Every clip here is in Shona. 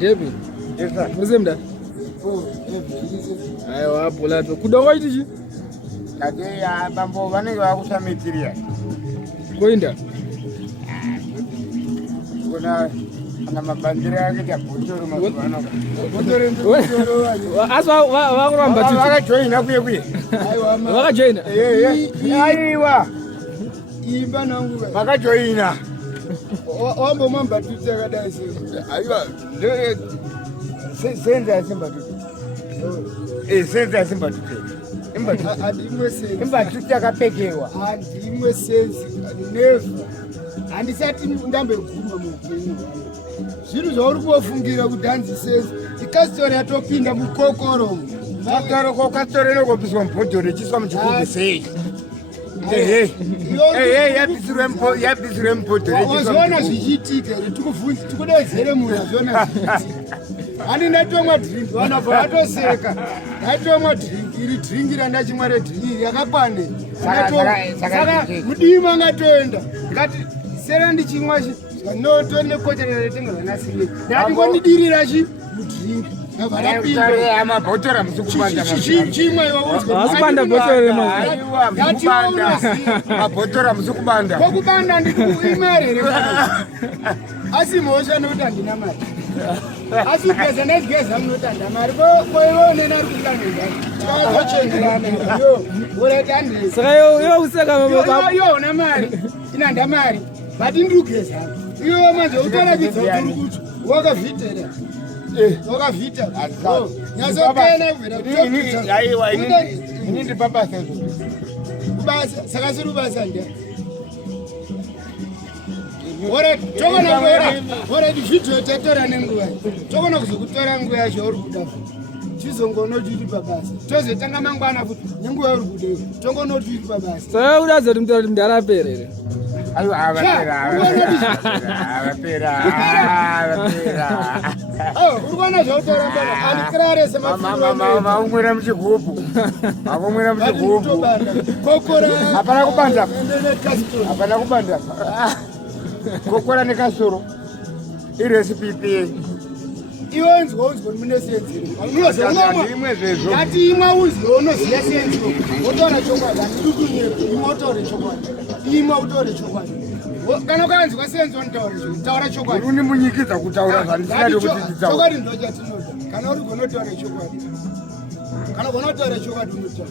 Devi. Yes sir. Muzemda. Aiwa bula to kudongo ichi. Kati ya bambo vanenge vakusamitiria. Koinda. Kuna mabandira yake ya botoro mazwana. Aswa vakuramba tuti. Vakajoina kuye. Aiwa. Vakajoina. Aiwa. Imba nangu. Vakajoina. Ombo mwamba tuti akadai sisi. Aiwa. Senza simba tuti. Senza simba tuti. Adimwe senzi. Imba tuti akapekewa. Adimwe senzi. Never. Handisati ndambe guma muupenyu. Zvinhu zvauri kufungira kuti hanzi senzi. Ikasitori yatopinda mukokoro. Kastori inokopiswa mubhodhoro ichiswa muchigubhu sei. Yapisirwe mubhodhoro. Wazviona zvichiitika here tikudedzere munhu azviona zvichiitika. Hani ndatomwa dhiriki vanabva vatoseka. Ndatomwa dhiriki iri dhiriki randachimwa redhiriki yakakwane. Saka mudima ngatoenda. Ngati sera ndichimwa tone kochera retenga vanasiri. Ndati ngonidirira mudhiriki. Mabhotora musukubanda. Chimwe asibanda bhotora mabhotora musukubanda. Kokubanda ndikuimari here. Asi mhosva nokuti handina mari. Asi kugeza ndachigeza munoti handina mari. Koiwonena ari kukangendani. Takakochenerana. Ureti handisi. Saka yo useka mama. Yo una mari. Ina nda mari. Bati ndiri kugeza. Iwe manje utorakidza kuti uri kuti wakavhitera. Wakavhita. Nyazopena kubvira. Aiwa ini ndipabasa. Kubasa. Saka siri kubasa ndiyani. Ora video tatora nenguva. Tokona kuzokutora nguva yacho uri kuda. Chizongonoti uri pabasa. Tozotanga mangwana kuti nenguva uri kuda. Tongonoti uri pabasa. Saka udaza kuti mutara ndarapera here. Aiwa avapera. Uri kuona zvautora mbona. Alikrare semafiro. Maumwira muchigubhu. Maumwira muchigubhu. Kokora. Hapana kubanda. Hapana kubanda. Kokora nekasoro. Irecipe ipi. Iwe unzwa mune senzi. Imwe zvezvo. Ngati imwe unzwa unoziya senzi. Wotora chokwadi. Ndikunyeka. Imwe utori chokwadi. Imwe utori chokwadi. Kana ukanzwa senzi unotaura chokwadi. Taura chokwadi. Uri munyikidza kutaura zvandisingadi kuti nditaure. Chokwadi ndochatinota. Kana uri kunotaura chokwadi. Kana kunotaura chokwadi unotaura.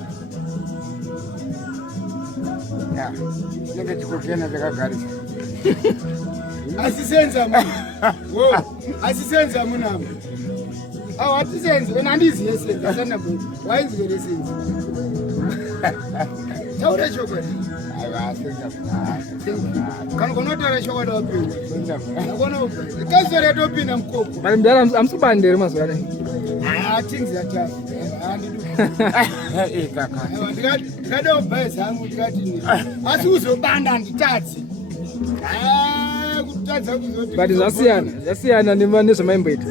Ya. Nenge chikokena chakagarisa. Asisenza munhu. Asisenza munhu amo. Hatisenzi. Wena handiziye senzi. Asana munhu. Wainzwere senzi. Taura chokwadi. Kana kunotaura chokwadi wapinda. Kasori yatopinda mukoko. Mari mudara amusubanda here mazuva anaya. Things yatafa. Ndikada kubhayi zangu ndikati asi uzobanda handitadzi. Kutadza kuzoti. But zvasiyana nezvamaimboita.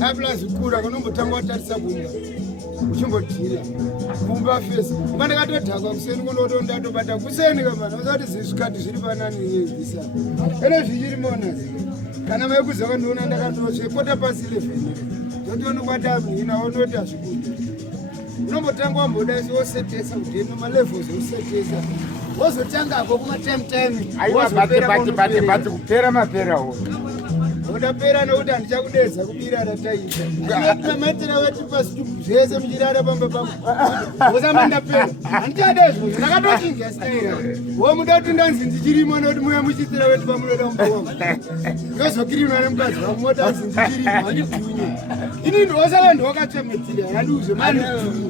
Apula zvikura kunombotanga watarisa kumba. Uchimbodhira. Kumba fesi. Ndakatodhakwa kuseni kunoto ndatobata kuseni kamana. Usati zvisvikati zviri panani yezisa. Ene zvichiri mona. Kana maikuza kandiona ndakandochepota pasi 11. Ndotonokwata mina unoti hazvikuita. Unombotanga wambodaisi wosetesa kuti malevels wosetesa. Wozotangako kuma-time. Aiwa bati kupera mapera wo. Udapera nokuti handichakudedza kubira rataita. Matira wetu pasitupu zvese muchirara pamba pangu. Wosamandapera. Handichadezvo. Ndakatochinja staira. Womuda kuti ndanzi ndichirimo nokuti muya muchitira wetu pamunoda mumbawangu. Ndikazokirimwa nemukadzi wangu moti hanzi ndichirimo handibvunye. Ini ndosaka ndowakachemetira handiuze mani bvunye.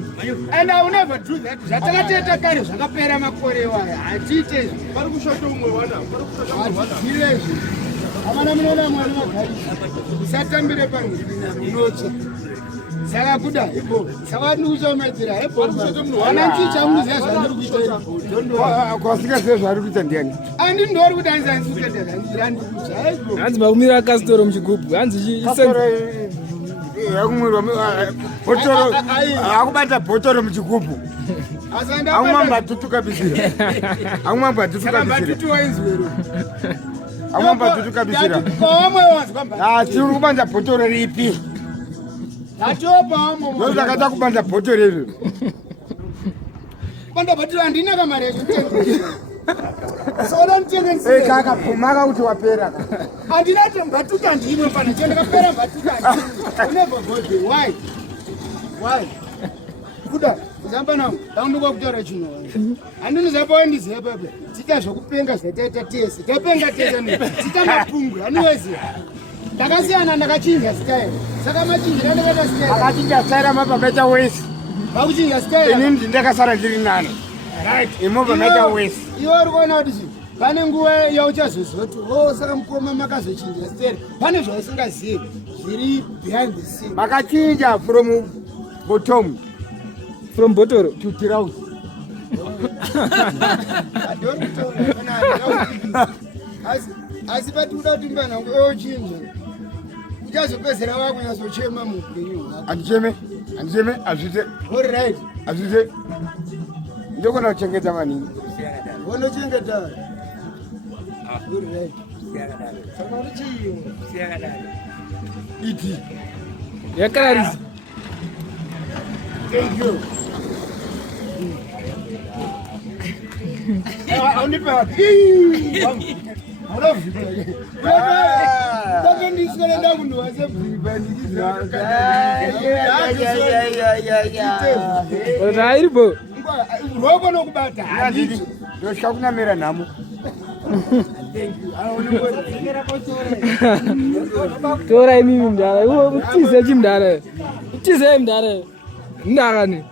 And I will never do that. Zvatakateta kare zvakapera makore waya. Hatiite. Pari kushoto umwe wana. Hatitirezvo. Amana munoona mwari magarisa. Usatambire pangu unotsa. Saka kuda ipo. Saka ndikuchomedzera ipo. Ana nchicha muziya zvandiri kuita. Kwasika sei zvari kuita ndiani? Andi ndori kuti hanzi kuita ndandi kucha. Hanzi makumira kasitoro muchigubhu. Hanzi yakumwirwa bhotoro. Akubata bhotoro muchigubhu. Amwe mbatutu kabisira. Amwe mbatutu kabisira. Mbatutu wainzwero. amamba tutukabisira Pamwe wanzwa mbata. tiri kubanza bhotoro ripi Atopa amo. ndozvakata kubanza bhotoro iri Panda bhotoro andina kamari yekutenga. Soda mtengenzi. kaka pumaka kuti wapera Andina mbatuka ndimwe pana chende kapera mbatuka. Never go there. Why? Why? Kuda, zamba na taunduka kutara chino. Andini zapa ndiziya baba. Sita zvokupenga zvataita tese. Tapenga tese ni. Sita mapungwe. Aniwezi. Takasiyana ndakachinja style. Saka machinja ndakata style. akachinja style mapamaita wese Vakuchinja style. inini ndakasara ndiri nani Right. imapamaita wese Iwe uri kuona kuti pane nguva yauchazozoti saka mukoma makazochinja style. Pane zvausingazivi zviri behind the scene. makachinja from bottom from botoro to trouser asi patikuda kuti mbanhangu ochinja uchazopedzera wakunyazochema muupenyu hwako. handicheme hazvite Alright. hazvite ndokona kuchengeta maningi Wanochengeta. Alright. Saka uchiyo. iti yakararisa Thank you. Aunipe wapi? Ndake ndiswelenda munhu wasebhiba rairipo roko nokubata handiti ndosvika kunamira nhamo torai mimi mdara utize chimdara utize mdara ndakani